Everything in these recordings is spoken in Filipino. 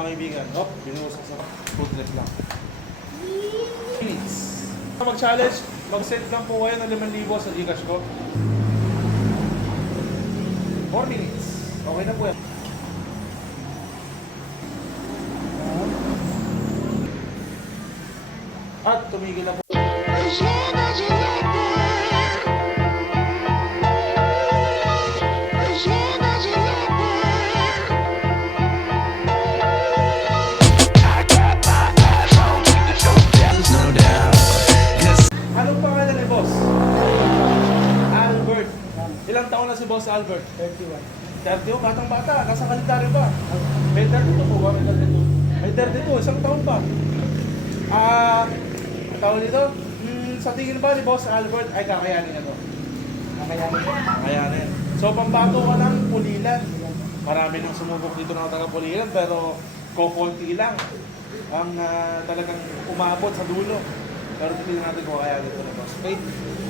mga kaibigan. Hop, binuhusan sa food trip lang. Minutes. Mag-challenge, mag-send lang po kayo ng 5,000 sa Gcash ko. 4 minutes. Okay na po yan. At tumigil na po. Boss Albert? 31. 32, batang bata, nasa kalendaryo pa. May 32 po ba? May 32. May 32, isang taon pa. Ah, ang tawag dito? Hmm, sa tingin ba ni Boss Albert ay kakayanin niya to? Kakayanin. Kakayanin. So, pambato ka ng pulilan. Marami nang sumubok dito ng taga pulilan, pero kokonti lang ang ah, talagang umabot sa dulo. Pero tingnan natin kung kaya dito na boss. Okay?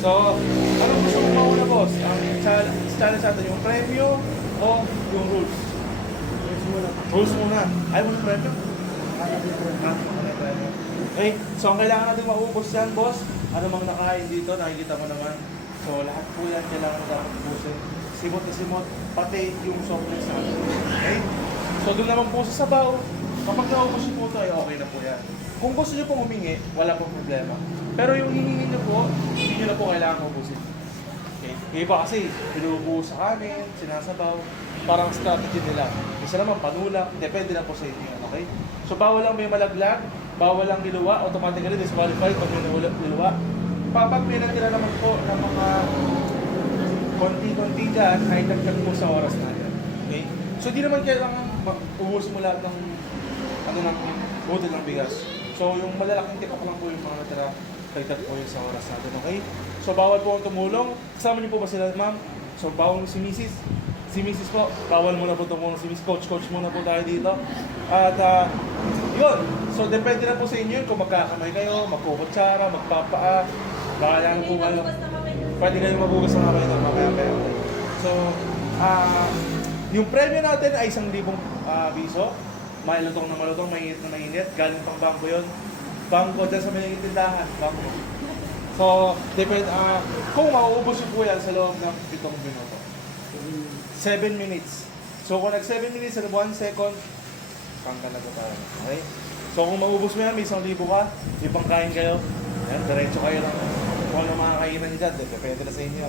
So, anong gusto mo mauna boss? Ang challenge, challenge natin, yung premyo o yung rules? Yes, muna. Rules muna. Ayaw mo ng? Ano premyo. Okay, so ang kailangan natin maubos yan, boss. Ano mang nakain dito, nakikita mo naman. So, lahat po yan kailangan dapat ubusin. Simot na simot, pati yung soft drinks natin. Okay? So, doon naman po sa sabaw. Kapag naubos niyo po ay okay na po yan. Kung gusto niyo pong humingi, wala pong problema. Pero yung hihingi niyo po, hindi niyo na po kailangan ubusin. Okay? Yung iba kasi, pinubuhos sa kanin, sinasabaw, parang strategy nila. Isa naman, panulak, depende na po sa inyo. Okay? So, bawal lang may malaglag, bawal lang niluwa, automatically disqualified pag may niluwa. Kapag may natira naman po ng mga konti-konti dyan, ay dagdag po sa oras na yan. Okay? So, di naman kailangan ubusin mo lahat ng ano ng butil ng bigas. So, yung malalaking tipak lang po yung mga natira, dagdag po yun sa oras natin. Okay? So, bawal po ang tumulong. Kasama niyo po ba sila, ma'am? So, bawal si Mrs. Si Mrs. po, bawal muna po tumulong si Mrs. Coach. Coach muna po tayo dito. At, ah, yun. So, depende na po sa inyo kung magkakamay kayo, magkukutsara, magpapaa. Bahala po kayo. Pwede kayo mabugas ng kamay ng mamaya kaya. So, ah, yung premyo natin ay isang libong ah, piso. Malutong na malutong, mainit na mainit. Galing pang bangko yun. Bangko dyan sa may tindahan. Bangko. So, depende, ah, kung mauubos yung po yan sa loob ng pitong minuto. 7 minutes. So, kung nag 7 minutes and 1 second, pang ka na po tayo. Okay? So, kung maubos mo yan, may isang libo ka, may pangkain kayo, yan, diretso kayo lang. Kung ano mga kainan dyan, depende na sa inyo.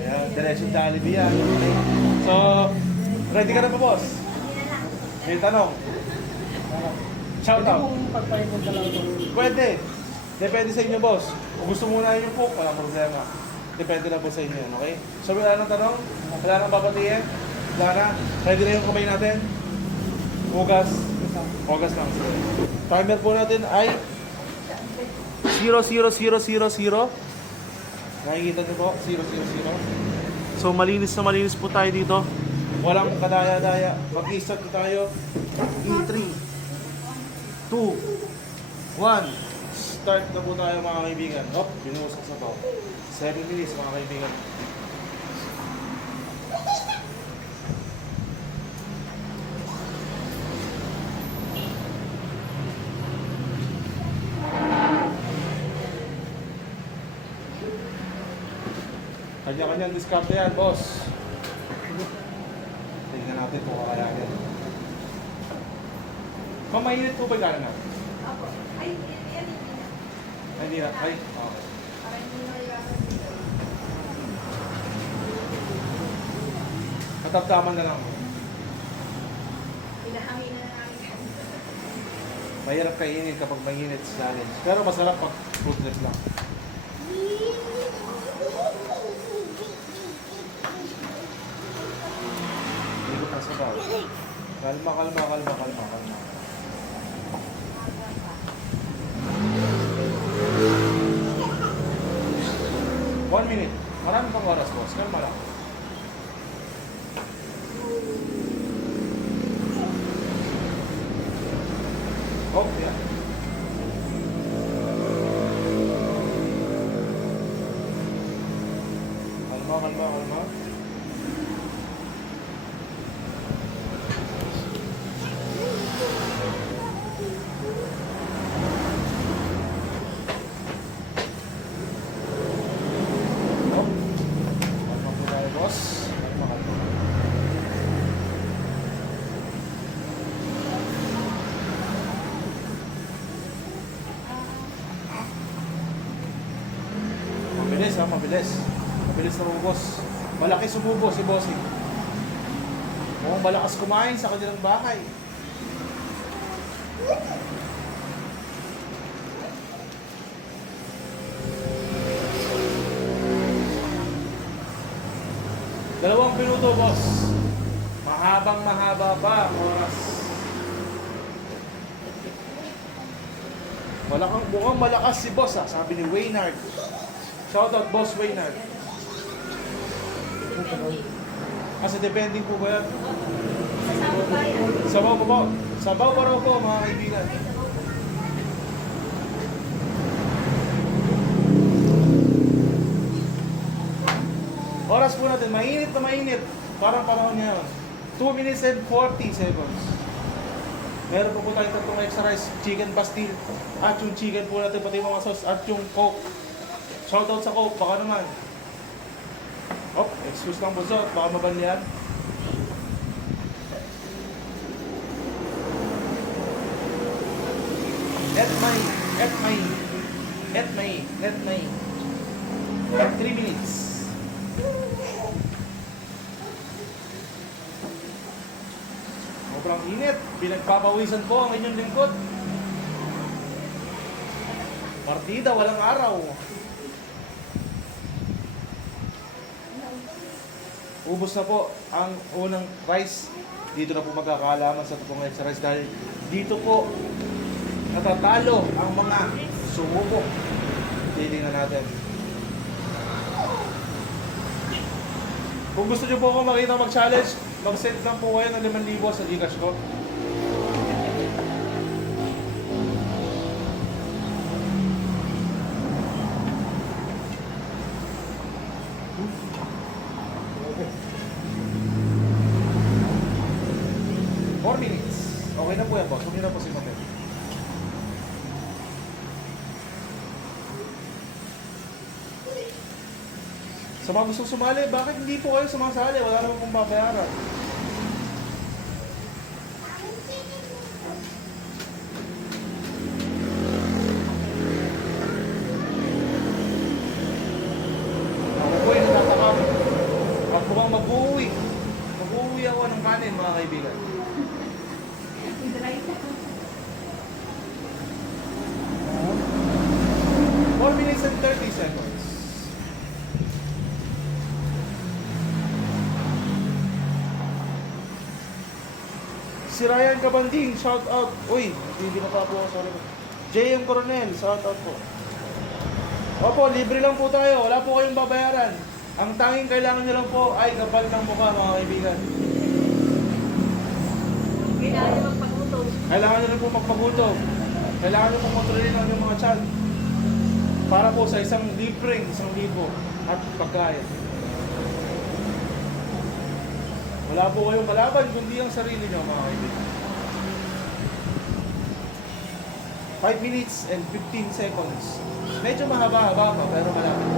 Yan, diretso Jollibee yan. So, ready ka na po, boss? May tanong. Shout Pwede out. mong pagpaikot na lang ito. Pwede. Depende sa inyo, boss. Kung gusto muna yung cook, walang problema. Depende na po sa inyo, okay? So, wala nang tanong? Wala nang babatiin? Wala na? Ready na yung kamay natin? Hugas? Hugas lang. sige. Timer po natin ay 00000. Nakikita niyo po? 000. So, malinis na malinis po tayo dito. Walang kadaya-daya. Mag-i-start na tayo. In 3, 2, 1. Start na po tayo mga kaibigan. Hop, binuhos sa sabaw. 7 minutes mga kaibigan. Kanya-kanyang diskarte yan, boss. Tingnan natin kung kakayanin. Kung mainit po ba yung kanan natin? Ay, hindi na. Ay, okay. Mataptaman na lang. Mahirap kainin kapag mainit sa challenge. Pero masarap pag fruitless lang. Hindi. Kalma, kalma, kalma, kalma, kalma. One minute. Marami pang oras, boss. Kalma lang. Oh, yeah. Kalma, kalma, kalma. Mabilis. Mabilis na ubos. Malaki sumubo si Bossing. Mukhang malakas kumain sa kanilang bahay. Dalawang minuto, boss. Mahabang mahaba pa oras. Malakang, mukhang malakas si boss ah, sabi ni Waynard. Shoutout, boss Waynard. Kasi depending po ba yan? Sabaw po po. Sabaw pa raw po mga kaibigan. Oras po natin, mainit na mainit. Parang panahon ngayon. 2 minutes and 40 seconds. Meron po po tayong tatlong extra rice, chicken pastil, at yung chicken po natin, pati mga sauce, at yung coke. Shoutout sa coke, baka naman. Oh, excuse lang po, so, baka mabanlian. Et may, et may, et may, et may. 3 minutes. Sobrang init. Pinagpapawisan ko ang inyong lingkod. Partida, walang araw. Ubus na po ang unang rice. Dito na po magkakaalaman sa tupong extra rice dahil dito po natatalo ang mga sumuko. Titingnan natin. Kung gusto nyo po ako makita mag-challenge, mag-send lang po kayo ng 5,000 sa Gcash ko. Four minutes. Okay na po yan, boss. Huwag na po si Matel. Sa mga gustong sumali, bakit hindi po kayo sumasali? Wala naman pong babayaran. Ako po yung natatakam. Ako bang mag-uwi? Mag-uwi ako ng kanin, mga kaibigan. Four minutes and 30 seconds. Si Ryan Kabanding, shout out. Uy, hindi na pa po, sorry po. JM Coronel, shout out po. Opo, libre lang po tayo. Wala po kayong babayaran. Ang tanging kailangan nyo lang po ay kapal ng mukha, mga kaibigan. Kailangan magpagutom. Kailangan nyo rin po magpagutom. Kailangan nyo po kontrolin ang inyong mga chan. Para po sa isang libreng, isang libo at pagkain. Wala po kayong kalaban, kundi ang sarili nyo, mga kaibigan. 5 minutes and 15 seconds. Medyo mahaba-haba pa, pero malapit.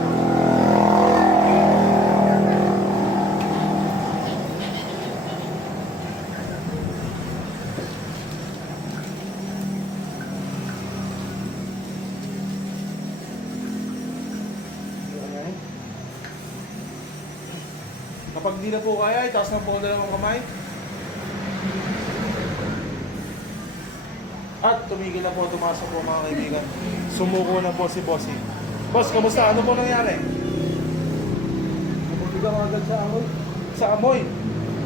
Okay. Kapag di na po kaya, itaas na po ang dalawang kamay. At tumigil na po, tumasa po mga kaibigan. Sumuko na po si Bossy. Boss, kamusta? Ano po nangyari? Nabubigang agad sa amoy. Sa amoy.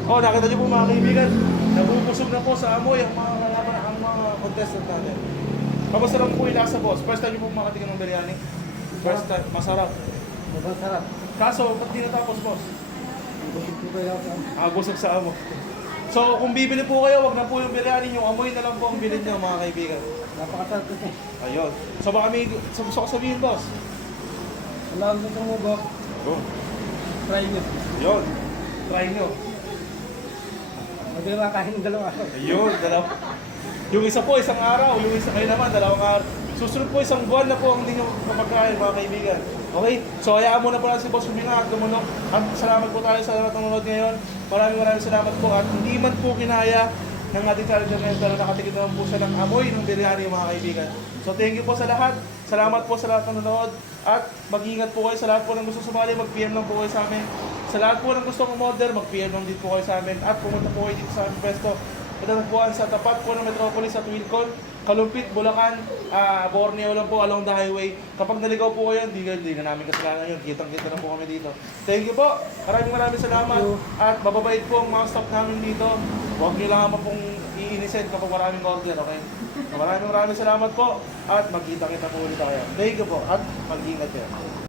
Oh, nakita niyo po mga kaibigan. Nabubusog na po sa amoy ang mga kalaban, ang mga contestant natin. Kamusta lang po yung lasa, boss? First time niyo po makatikin ng biryani? First time, masarap. Masarap. Kaso, ba't di natapos, boss? Ah, busog sa amo. So, kung bibili po kayo, wag na po yung biryani nyo. Amoy na lang po ang bilhin nyo, mga kaibigan. Napakasarap ito. Ayun. So, baka may so, gusto ko sabihin, boss. Alam mo itong mubok. Yun. Try nyo. Yun. Try nyo. Makain ng dalawa. Ayun. Dalaw. Yung isa po, isang araw. Yung isa kayo naman, dalawang araw. Susunod po, isang buwan na po ang hindi nyo kapagkain, mga kaibigan. Okay? So, hayaan muna po natin si Boss huminga at lumunok. At salamat po tayo sa lahat ng nanonood ngayon. Maraming maraming salamat po. At hindi man po kinaya ng ating challenger ngayon, pero nakatikim naman po siya ng amoy ng biryani, mga kaibigan. So, thank you po sa lahat. Sa Salamat po sa lahat ng nanonood. At mag-ingat po kayo sa lahat po ng gusto sumali. Mag-PM lang po kayo sa amin. Sa lahat po ng gusto umorder, mag-PM lang din po kayo sa amin. At pumunta po kayo dito sa aming pwesto. Matagpuan sa tapat po ng Metropolis at Wilcon, Kalumpit, Bulacan, ah, Borneo lang po along the highway. Kapag naligaw po kayo, hindi, hindi na namin kasalanan yun. Kitang-kita na po kami dito. Thank you po. Maraming maraming salamat. At mababait po ang mga staff namin dito. Huwag niyo lang naman pong iinisin kapag maraming order, okay? Maraming maraming salamat po. At magkita-kita po ulit tayo. Thank you po. At mag-ingat kayo.